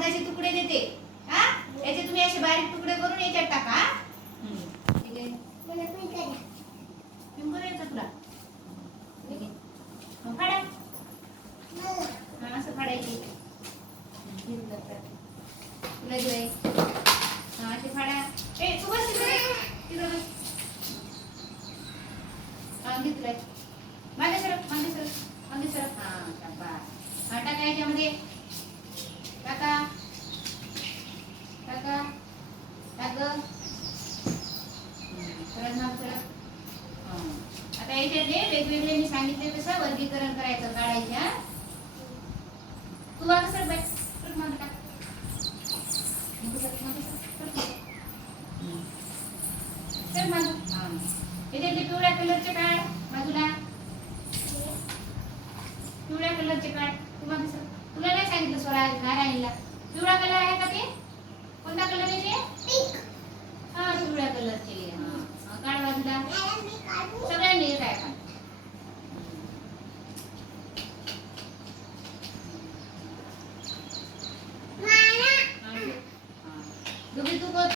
कागदाचे तुकडे देते. हा? याचे तुम्ही असे बारीक तुकडे करून याच्यात टाका ठीक आहे. पिंपळ यायचा तुला? ठीक फाडा. हा असं फाडायची. तुला दिलंय. हा असे फाडा. ए तू बस तिकडे बस. हा तुला मागे सरक मागे सरक मागे सरक. हा शाबास. हा टाका याच्यामध्ये टाका टाका टाक हम्म, सरक नाव सरक हा. आता वेगवेगळे मी सांगितले तसं वर्गीकरण करायचं काढायच्या तुम्हाला सर बाय सर पिवळ्या कलरचे काढ बाजूला. पिवळ्या कलरचे काढ. तुम्हाला सर तुला नाही सांगितलं स्वराज नारायणला. पिवळा कलर आहे का ते? Lebih.